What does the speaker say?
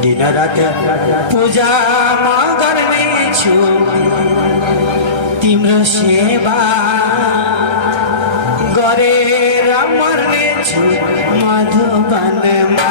दिन रात पूजा गर्ने छु तिम्रो सेवा गरेर मर्ने छु मधुबनमा।